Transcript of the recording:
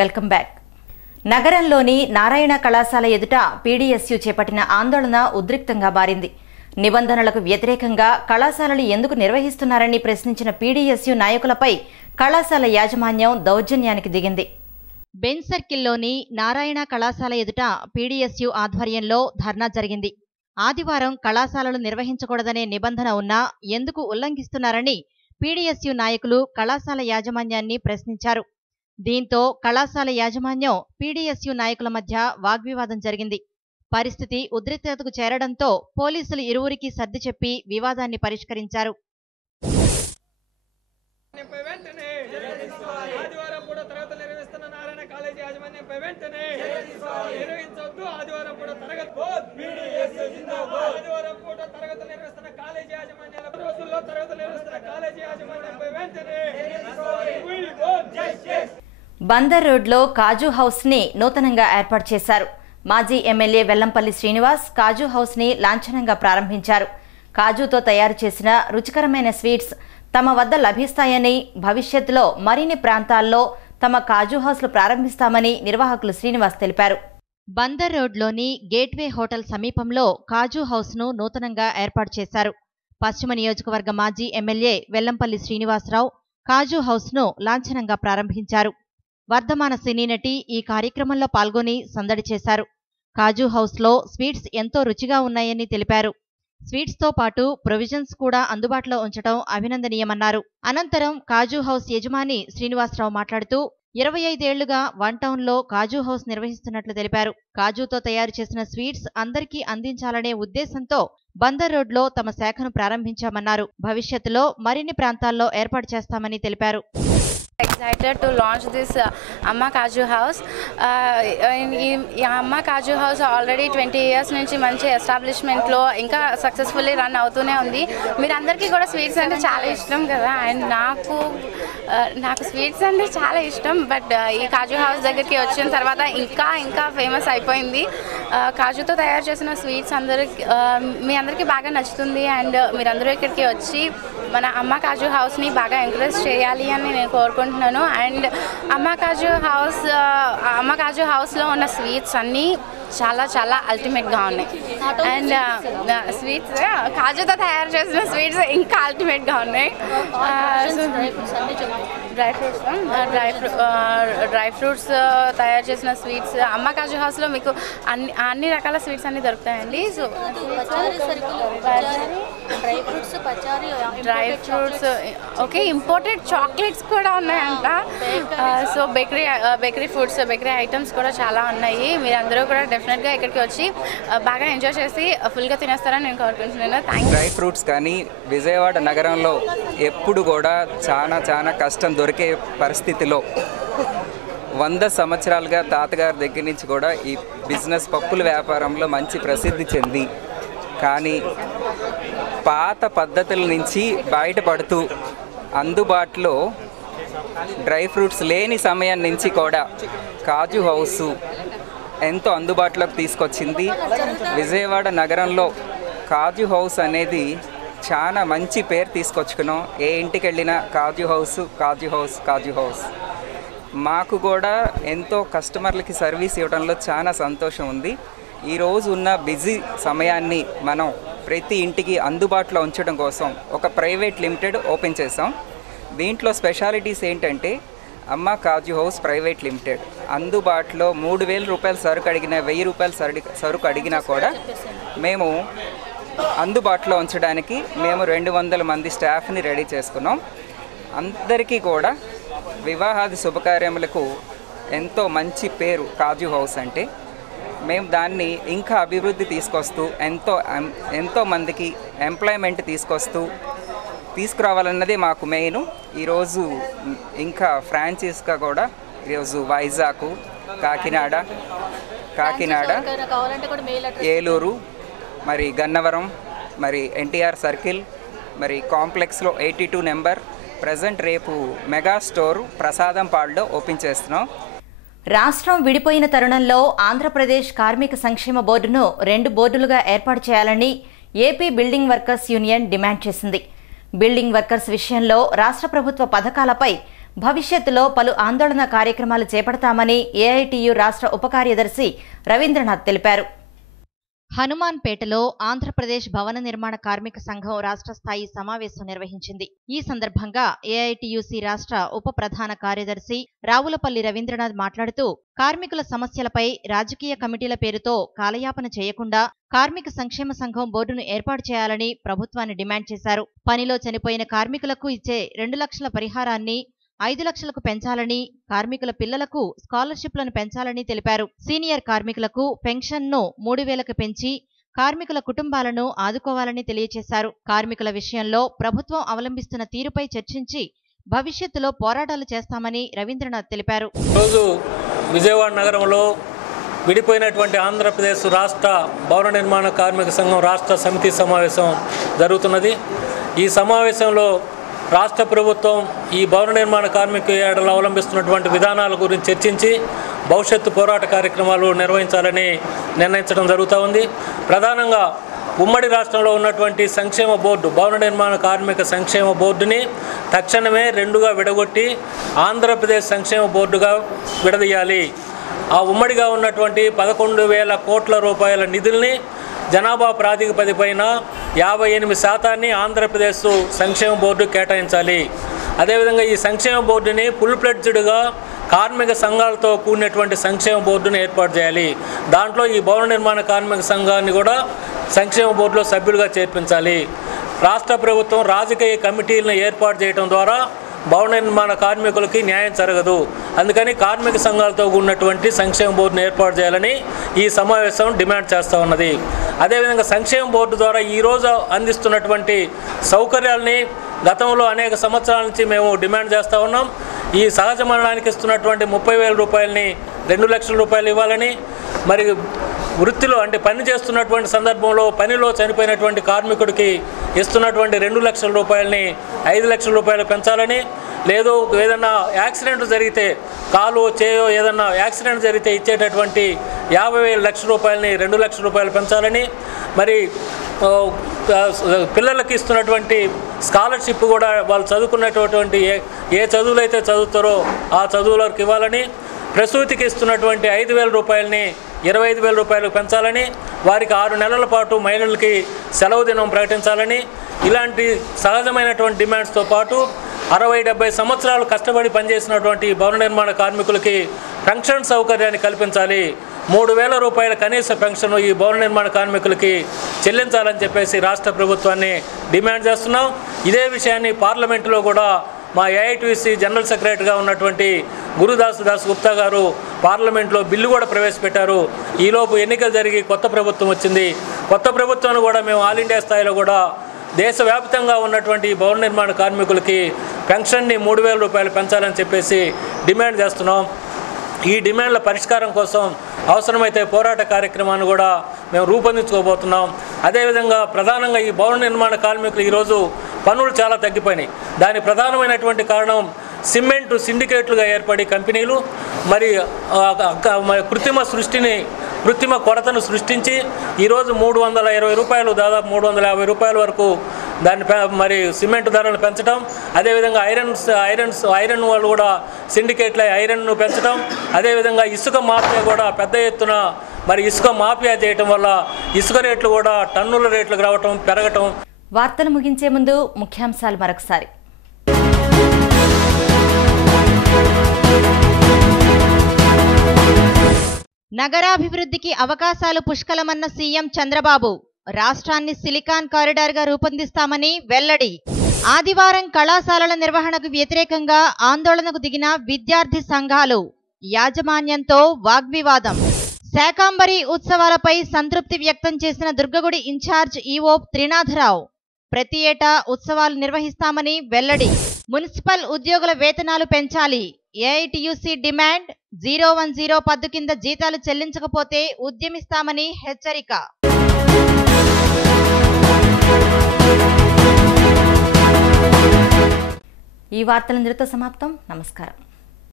Welcome back. నగరంలోని నారాయణ కళాశాల ఎదుట పీడీఎస్యూ చేపట్టిన ఆందోళన ఉద్రిక్తంగా మారింది. నిబంధనలకు వ్యతిరేకంగా కళాశాలలు ఎందుకు నిర్వహిస్తున్నారని ప్రశ్నించిన పీడీఎస్యూ నాయకులపై కళాశాల యాజమాన్యం దౌర్జన్యానికి దిగింది. బెంజ్ సర్కిల్లోని నారాయణ కళాశాల ఎదుట పీడీఎస్యూ ఆధ్వర్యంలో ధర్నా జరిగింది. ఆదివారం కళాశాలలు నిర్వహించకూడదనే నిబంధన ఉన్నా ఎందుకు ఉల్లంఘిస్తున్నారని పీడీఎస్యూ నాయకులు కళాశాల యాజమాన్యాన్ని ప్రశ్నించారు. దీంతో కళాశాల యాజమాన్యం పీడీఎస్యూ నాయకుల మధ్య వాగ్వివాదం జరిగింది. పరిస్థితి ఉద్రిక్తతకు చేరడంతో పోలీసులు ఇరువురికి సర్ది చెప్పి వివాదాన్ని పరిష్కరించారు. బందర్ రోడ్లో కాజు హౌస్ ని నూతనంగా ఏర్పాటు చేశారు. మాజీ ఎమ్మెల్యే వెల్లంపల్లి శ్రీనివాస్ కాజు హౌస్ ని లాంఛనంగా ప్రారంభించారు. కాజుతో తయారు చేసిన రుచికరమైన స్వీట్స్ తమ వద్ద లభిస్తాయని, భవిష్యత్తులో మరిన్ని ప్రాంతాల్లో తమ కాజు హౌస్లు ప్రారంభిస్తామని నిర్వాహకులు శ్రీనివాస్ తెలిపారు. బందర్ రోడ్లోని గేట్వే హోటల్ సమీపంలో కాజు హౌస్ ను నూతనంగా ఏర్పాటు చేశారు. పశ్చిమ నియోజకవర్గ మాజీ ఎమ్మెల్యే వెల్లంపల్లి శ్రీనివాసరావు కాజు హౌస్ ను లాంఛనంగా ప్రారంభించారు. వర్ధమాన సినీ నటి ఈ కార్యక్రమంలో పాల్గొని సందడి చేశారు. కాజు హౌస్లో స్వీట్స్ ఎంతో రుచిగా ఉన్నాయని తెలిపారు. స్వీట్స్తో పాటు ప్రొవిజన్స్ కూడా అందుబాటులో ఉంచడం అభినందనీయమన్నారు. అనంతరం కాజు హౌస్ యజమాని శ్రీనివాసరావు మాట్లాడుతూ 25 ఏళ్లుగా వన్ టౌన్లో కాజు హౌస్ నిర్వహిస్తున్నట్లు తెలిపారు. కాజుతో తయారు చేసిన స్వీట్స్ అందరికీ అందించాలనే ఉద్దేశంతో బందర్ రోడ్లో తమ శాఖను ప్రారంభించామన్నారు. భవిష్యత్తులో మరిన్ని ప్రాంతాల్లో ఏర్పాటు చేస్తామని తెలిపారు. Excited to launch this Amma Kaju House. Amma Kaju House already 20 years నుంచి మంచి ఎస్టాబ్లిష్మెంట్లో ఇంకా సక్సెస్ఫుల్లీ రన్ అవుతూనే ఉంది. మీరు అందరికీ కూడా స్వీట్స్ అంటే చాలా ఇష్టం కదా, అండ్ నాకు స్వీట్స్ అంటే చాలా ఇష్టం. బట్ ఈ కాజు హౌస్ దగ్గరికి వచ్చిన తర్వాత ఇంకా ఫేమస్ అయిపోయింది. కాజుతో తయారు చేసిన స్వీట్స్ మీ అందరికీ బాగా నచ్చుతుంది. అండ్ మీరందరూ ఇక్కడికి వచ్చి మన అమ్మ కాజు హౌస్ని బాగా ఎంకరేజ్ చేయాలి అని నేను కోరుకుంటున్నాను. అండ్ అమ్మ కాజు హౌస్లో ఉన్న స్వీట్స్ అన్నీ చాలా అల్టిమేట్గా ఉన్నాయి. అండ్ స్వీట్స్ కాజుతో తయారు చేసిన స్వీట్స్ ఇంకా అల్టిమేట్గా ఉన్నాయి. డ్రై ఫ్రూట్స్ తయారు చేసిన స్వీట్స్ అమ్మ కాజు హౌస్లో మీకు అన్ని రకాల స్వీట్స్ అన్నీ దొరుకుతాయండి. So dry fruits okay, imported chocolates కూడా ఉన్నాయంట. So bakery foods, bakery items కూడా చాలా ఉన్నాయి. మీరందరూ కూడా డెఫినెట్గా ఇక్కడికి వచ్చి బాగా ఎంజాయ్ చేసి ఫుల్గా తినేస్తారని నేను కోరుకుంటున్నాను. డ్రై ఫ్రూట్స్ కానీ విజయవాడ నగరంలో ఎప్పుడు కూడా చాలా కష్టం దొరికే పరిస్థితిలో 100 సంవత్సరాలుగా తాతగారి దగ్గర నుంచి కూడా ఈ బిజినెస్ పప్పుల వ్యాపారంలో మంచి ప్రసిద్ధి చెంది, కానీ పాత పద్ధతుల నుంచి బయటపడుతూ అందుబాటులో డ్రై ఫ్రూట్స్ లేని సమయం నుంచి కూడా కాజు హౌసు ఎంతో అందుబాటులోకి తీసుకొచ్చింది. విజయవాడ నగరంలో కాజు హౌస్ అనేది చాలా మంచి పేరు తీసుకొచ్చుకున్నాం. ఏ ఇంటికి వెళ్ళినా కాజు హౌస్. మాకు కూడా ఎంతో కస్టమర్లకి సర్వీస్ ఇవ్వడంలో చాలా సంతోషం ఉంది. ఈరోజు ఉన్న బిజీ సమయాన్ని మనం ప్రతి ఇంటికి అందుబాటులో ఉంచడం కోసం ఒక ప్రైవేట్ లిమిటెడ్ ఓపెన్ చేసాం. దీంట్లో స్పెషాలిటీస్ ఏంటంటే అమ్మ కాజు హౌస్ ప్రైవేట్ లిమిటెడ్ అందుబాటులో 3,000 రూపాయల సరుకు అడిగినా, 1000 రూపాయల సరుకు అడిగినా కూడా మేము అందుబాటులో ఉంచడానికి మేము 200 మంది స్టాఫ్ని రెడీ చేసుకున్నాం. అందరికీ కూడా వివాహాది శుభకార్యములకు ఎంతో మంచి పేరు కాజు హౌస్ అంటే. మేము దాన్ని ఇంకా అభివృద్ధి తీసుకొస్తూ ఎంతో మందికి ఎంప్లాయ్మెంట్ తీసుకురావాలన్నదే మాకు మెయిన్. ఈరోజు ఇంకా ఫ్రాంచైజ్గా కూడా ఈరోజు వైజాగ్, కాకినాడ, ఏలూరు, మరి గన్నవరం, మరి ఎన్టీఆర్ సర్కిల్, మరి కాంప్లెక్స్లో 82 నెంబర్ ప్రజెంట్ రేపు మెగా స్టోర్ ప్రసాదంపాడులో ఓపెన్ చేస్తున్నాం. రాష్ట్రం విడిపోయిన తరుణంలో ఆంధ్రప్రదేశ్ కార్మిక సంక్షేమ బోర్డును 2 బోర్డులుగా ఏర్పాటు చేయాలని AP building workers union demand చేసింది. బిల్డింగ్ వర్కర్స్ విషయంలో రాష్ట్ర ప్రభుత్వ పథకాలపై భవిష్యత్తులో పలు ఆందోళన కార్యక్రమాలు చేపడతామని ఏఐటియు రాష్ట్ర ఉప కార్యదర్శి రవీంద్రనాథ్ తెలిపారు. హనుమాన్పేటలో ఆంధ్రప్రదేశ్ భవన నిర్మాణ కార్మిక సంఘం రాష్ట్ర స్థాయి సమావేశం నిర్వహించింది. ఈ సందర్భంగా ఏఐటియుసి రాష్ట్ర ఉప ప్రధాన కార్యదర్శి రావులపల్లి రవీంద్రనాథ్ మాట్లాడుతూ కార్మికుల సమస్యలపై రాజకీయ కమిటీల పేరుతో కాలయాపన చేయకుండా కార్మిక సంక్షేమ సంఘం బోర్డును ఏర్పాటు చేయాలని ప్రభుత్వాన్ని డిమాండ్ చేశారు. పనిలో చనిపోయిన కార్మికులకు ఇచ్చే 2 లక్షల పరిహారాన్ని 5 లక్షలకు పెంచాలని, కార్మికుల పిల్లలకు స్కాలర్షిప్లను పెంచాలని తెలిపారు. సీనియర్ కార్మికులకు పెన్షన్ను 3,000కు పెంచి కార్మికుల కుటుంబాలను ఆదుకోవాలని తెలియజేశారు. కార్మికుల విషయంలో ప్రభుత్వం అవలంబిస్తున్న తీరుపై చర్చించి భవిష్యత్తులో పోరాటాలు చేస్తామని రవీంద్రనాథ్ తెలిపారు. రోజు విజయవాడ నగరంలో విడిపోయినటువంటి ఆంధ్రప్రదేశ్ రాష్ట్ర భవన నిర్మాణ కార్మిక సంఘం రాష్ట్ర సమితి సమావేశం జరుగుతున్నది. ఈ సమావేశంలో రాష్ట్ర ప్రభుత్వం ఈ భవన నిర్మాణ కార్మిక ఏడలో అవలంబిస్తున్నటువంటి విధానాల గురించి చర్చించి భవిష్యత్తు పోరాట కార్యక్రమాలు నిర్వహించాలని నిర్ణయించడం జరుగుతూ ఉంది. ప్రధానంగా ఉమ్మడి రాష్ట్రంలో ఉన్నటువంటి సంక్షేమ బోర్డు, భవన నిర్మాణ కార్మిక సంక్షేమ బోర్డుని తక్షణమే 2గా విడగొట్టి ఆంధ్రప్రదేశ్ సంక్షేమ బోర్డుగా విడదీయాలి. ఆ ఉమ్మడిగా ఉన్నటువంటి 11,000 కోట్ల రూపాయల నిధుల్ని జనాభా ప్రాతిపదికపైన 58% ఆంధ్రప్రదేశ్ సంక్షేమ బోర్డు కేటాయించాలి. అదేవిధంగా ఈ సంక్షేమ బోర్డుని ఫుల్ ఫ్లెడ్జ్డ్గా కార్మిక సంఘాలతో కూడినటువంటి సంక్షేమ బోర్డును ఏర్పాటు చేయాలి. దాంట్లో ఈ భవన నిర్మాణ కార్మిక సంఘాన్ని కూడా సంక్షేమ బోర్డులో సభ్యులుగా చేర్పించాలి. రాష్ట్ర ప్రభుత్వం రాజకీయ కమిటీలను ఏర్పాటు చేయడం ద్వారా భవన నిర్మాణ కార్మికులకి న్యాయం జరగదు. అందుకని కార్మిక సంఘాలతో ఉన్నటువంటి సంక్షేమ బోర్డును ఏర్పాటు చేయాలని ఈ సమావేశం డిమాండ్ చేస్తూ ఉన్నది. అదేవిధంగా సంక్షేమ బోర్డు ద్వారా ఈరోజు అందిస్తున్నటువంటి సౌకర్యాలని గతంలో అనేక సంవత్సరాల నుంచి మేము డిమాండ్ చేస్తూ ఉన్నాం. ఈ సహజ మరణానికి ఇస్తున్నటువంటి 30,000 రూపాయలని 2 లక్షల రూపాయలు ఇవ్వాలని, మరి వృత్తిలో అంటే పని చేస్తున్నటువంటి సందర్భంలో పనిలో చనిపోయినటువంటి కార్మికుడికి ఇస్తున్నటువంటి 2 లక్షల రూపాయలని 5 లక్షల రూపాయలు పెంచాలని, లేదు ఏదన్నా యాక్సిడెంట్ జరిగితే కాలు చేయో ఏదన్నా యాక్సిడెంట్ జరిగితే ఇచ్చేటటువంటి 50,000 లక్షల రూపాయలని 2 లక్షల రూపాయలు పెంచాలని, మరి పిల్లలకి ఇస్తున్నటువంటి స్కాలర్షిప్ కూడా వాళ్ళు చదువుకున్నటువంటి ఏ చదువులు అయితే చదువుతారో ఆ చదువులకు ఇవ్వాలని, ప్రసూతికి ఇస్తున్నటువంటి 5,000 రూపాయలని 25,000 రూపాయలు పెంచాలని, వారికి 6 నెలల పాటు మహిళలకి సెలవు దినం ప్రకటించాలని, ఇలాంటి సహజమైనటువంటి డిమాండ్స్తో పాటు 60-70 సంవత్సరాలు కష్టపడి పనిచేసినటువంటి భవన నిర్మాణ కార్మికులకి పెన్షన్ సౌకర్యాన్ని కల్పించాలి. 3,000 రూపాయల కనీస పెన్షన్ ఈ భవన నిర్మాణ కార్మికులకి చెల్లించాలని చెప్పేసి రాష్ట్ర ప్రభుత్వాన్ని డిమాండ్ చేస్తున్నాం. ఇదే విషయాన్ని పార్లమెంటులో కూడా మా ఏఐటియుసి జనరల్ సెక్రటరీగా ఉన్నటువంటి గురుదాస్ గుప్తా గారు పార్లమెంట్లో బిల్లు కూడా ప్రవేశపెట్టారు. ఈలోపు ఎన్నికలు జరిగి కొత్త ప్రభుత్వం వచ్చింది. కొత్త ప్రభుత్వాన్ని కూడా మేము ఆల్ ఇండియా స్థాయిలో కూడా దేశవ్యాప్తంగా ఉన్నటువంటి భవన నిర్మాణ కార్మికులకి పెన్షన్ని 3,000 రూపాయలు పెంచాలని చెప్పేసి డిమాండ్ చేస్తున్నాం. ఈ డిమాండ్ల పరిష్కారం కోసం అవసరమైతే పోరాట కార్యక్రమాన్ని కూడా మేము రూపొందించుకోబోతున్నాం. అదేవిధంగా ప్రధానంగా ఈ భవన నిర్మాణ కార్మికులు ఈరోజు పనులు చాలా తగ్గిపోయినాయి. దాని ప్రధానమైనటువంటి కారణం సిమెంటు సిండికేట్లుగా ఏర్పడి కంపెనీలు మరి కృత్రిమ కొరతను సృష్టించి ఈరోజు 320 రూపాయలు దాదాపు 350 రూపాయల వరకు దాన్ని మరి సిమెంట్ ధరలు పెంచడం, అదేవిధంగా ఐరన్ వాళ్ళు కూడా సిండికేట్ల ఐరన్ను పెంచడం, అదేవిధంగా ఇసుక మాఫియా కూడా పెద్ద ఎత్తున మరి ఇసుక మాఫియా చేయటం వల్ల ఇసుక రేట్లు కూడా టన్నుల రేట్లకు రావటం పెరగటం. వార్తలు ముగించే ముందు ముఖ్యాంశాలు మరొకసారి. నగరాభివృద్ధికి అవకాశాలు పుష్కలమన్న సీఎం చంద్రబాబు. రాష్ట్రాన్ని సిలికాన్ కారిడార్గా రూపొందిస్తామని వెల్లడి. ఆదివారం కళాశాలల నిర్వహణకు వ్యతిరేకంగా ఆందోళనకు దిగిన విద్యార్థి సంఘాలు. యాజమాన్యంతో వాగ్వివాదం. శాకాంబరి ఉత్సవాలపై సంతృప్తి వ్యక్తం చేసిన దుర్గగుడి ఇన్ఛార్జ్ ఈవో త్రినాథరావు. ప్రతి ఏటా ఉత్సవాలు నిర్వహిస్తామని వెల్లడి. మున్సిపల్ ఉద్యోగుల వేతనాలు పెంచాలి. AITUC demand. 010 పద్దు కింద జీతాలు చెల్లించకపోతే ఉద్యమిస్తామని హెచ్చరిక. ఈ వార్తలు ఇందులో సమాప్తం. నమస్కారం.